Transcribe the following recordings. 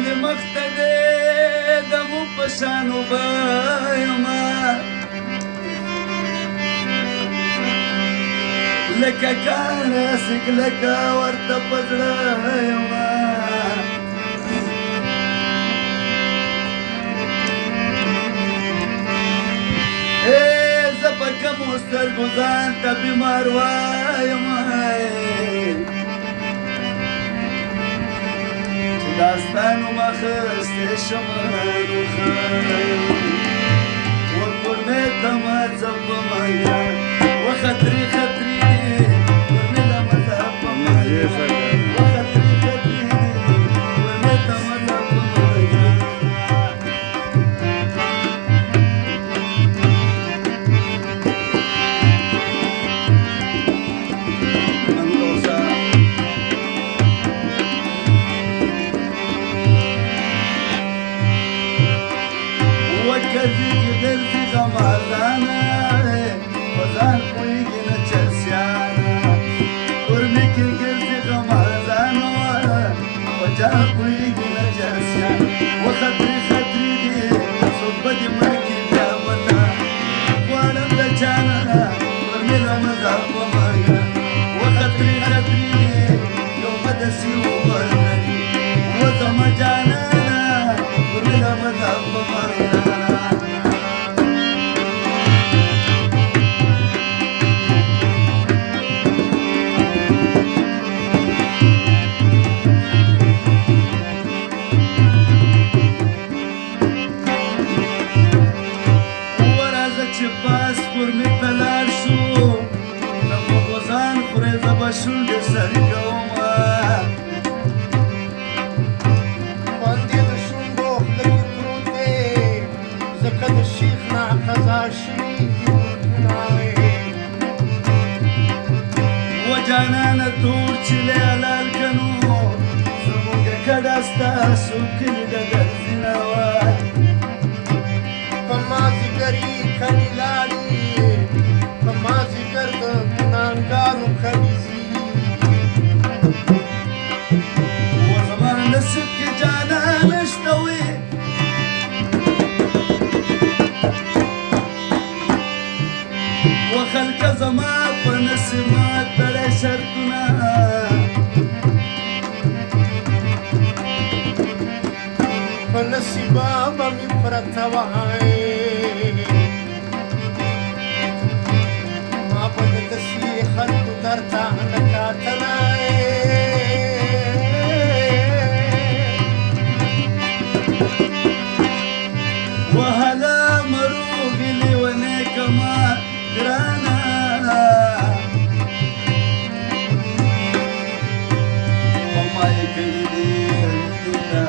ولې مخته دی د مو په شان اوبه یمه لکه کاڼه سکلکه ورته په زړه یمه زه په کمو سترګو ځان ته بیمار وایم چې دا ستا نوم اخیستی شمه نو ښه وکورمې ته مه ځپمه وخطرې خطرې کورمې له مه ځپمه وخطرې خطرې کورمې ته مه ځپمه وکرځېږي ګرځي زمازانه په ځان پوهېږي نه چرسیانه کورمې کې ګرځي غمازانه په ځان پوهېږي نه چرسیانه وخطرې خطرې دي څوک به دې مړ کړي بیا به تا غواړم د چا نه کورمې له مه ځپمه وخطرې خطرې دي یو به داسې وبرګري وځمه جانانه کورمې له مه ځپمه شونډې سرې کومه خوند یې د شونډو خوله کې پروت دی ځکه د شیخ نه قضا شوي دي و جانانه تور چیلې حلال که نو زموږ کډه ستاسو کلي د درځینه وه په مازدیګري کلي لاړې په مازدیګر د ګناهګارو کلي ځي نصیب کې جانانه شته وي و خلکه زما په نصیب مات کړی شرطونه په نصیبه به مې پرته وای ما به د داسې خلکو درته نه کاتلی وهلا مروغي لونيك ما درانا وما يكيدي دا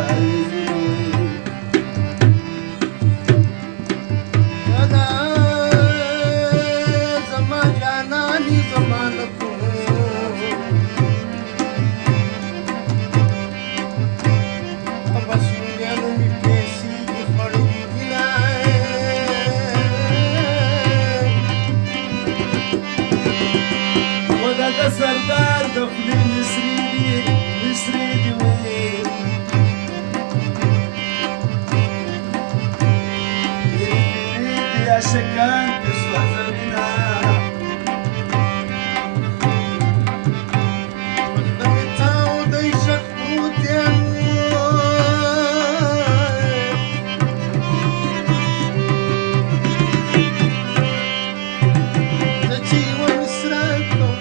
زما جاناني زمانكو بسوليانو مي پیسي خړې سردار د خولې مصري دي وي یا شکان په سوځلینه مې تاو د عشق پروت یم زه چې یوه مصره کوم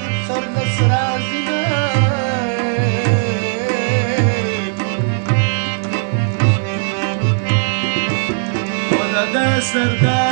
سردار